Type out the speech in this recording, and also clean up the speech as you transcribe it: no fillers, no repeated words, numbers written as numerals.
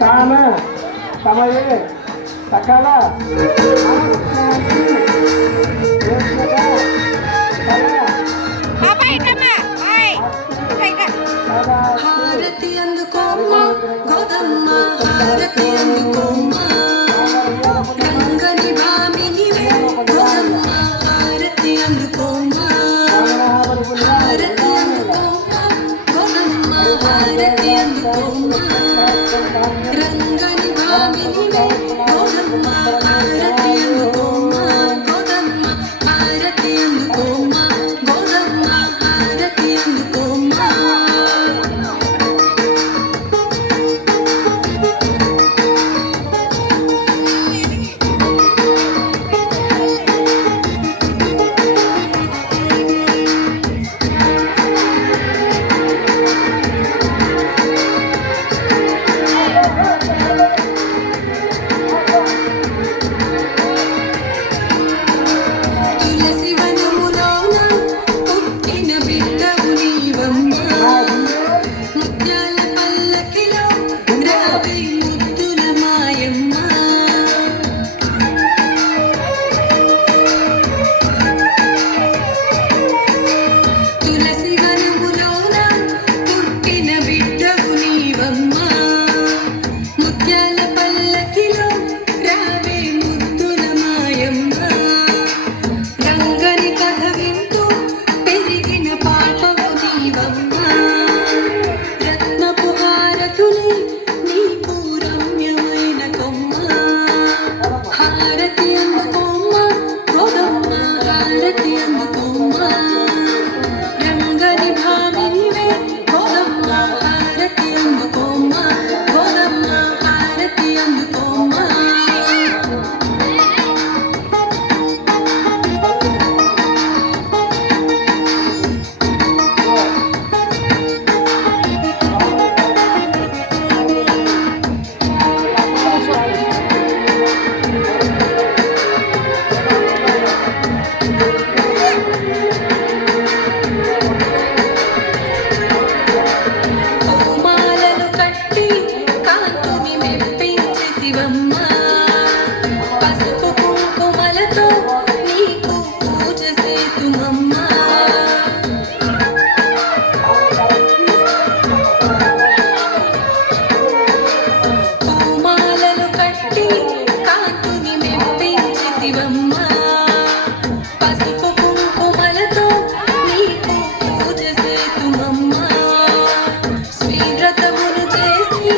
కాన సమయే సకల హారతి అందుకోమ్మ గోదమ్మ హారతి అందుకోమ్మ రంగని భామినివే గోదమ్మ హారతి అందుకోమ్మ హారతి అందుకోమ్మ గోదమ్మ హారతి అందుకోమ్మ రంగని భామినివే గోదమ్మ హారతి అందుకోమ్మ గోదమ్మ హారతి అందుకోమ్మ గోదమ్మ హారతి అందుకోమ్మ తులసి వనములోన పుట్టిన బిడ్డవు నీవమ్మ ముత్యాల పల్లకిలో రావే ముద్దుల మాయమ్మ తులసి వనములోన పుట్టిన బిడ్డవు నీవమ్మ ముత్యాల పల్లకిలో రావే ముద్దుల మాయమ్మ రంగని కథ వింటూ పెరిగిన పాపవు నీవమ్మ రత్నపు హారతులే నీకు రమ్యమైన కొమ్మ హారతి అందుకోమ్మ గోదమ్మ హారతి అందుకోమ్మ రంగని భామినివే గోదమ్మ హారతి అందుకోమ్మ గోదమ్మ హారతి అందుకోమ్మ పూమాలలు కట్టి కాంతుని మెప్పించితివమ్మ పసుపు కుంకుమలతో నీకు పూజ సేతుమమ్మ పూమాలలు కట్టి కాంతుని మెప్పించితివమ్మ పసుపు కుంకుమలతో నీకు పూజ సేతుమమ్మ శ్రీవ్రతములు చేసి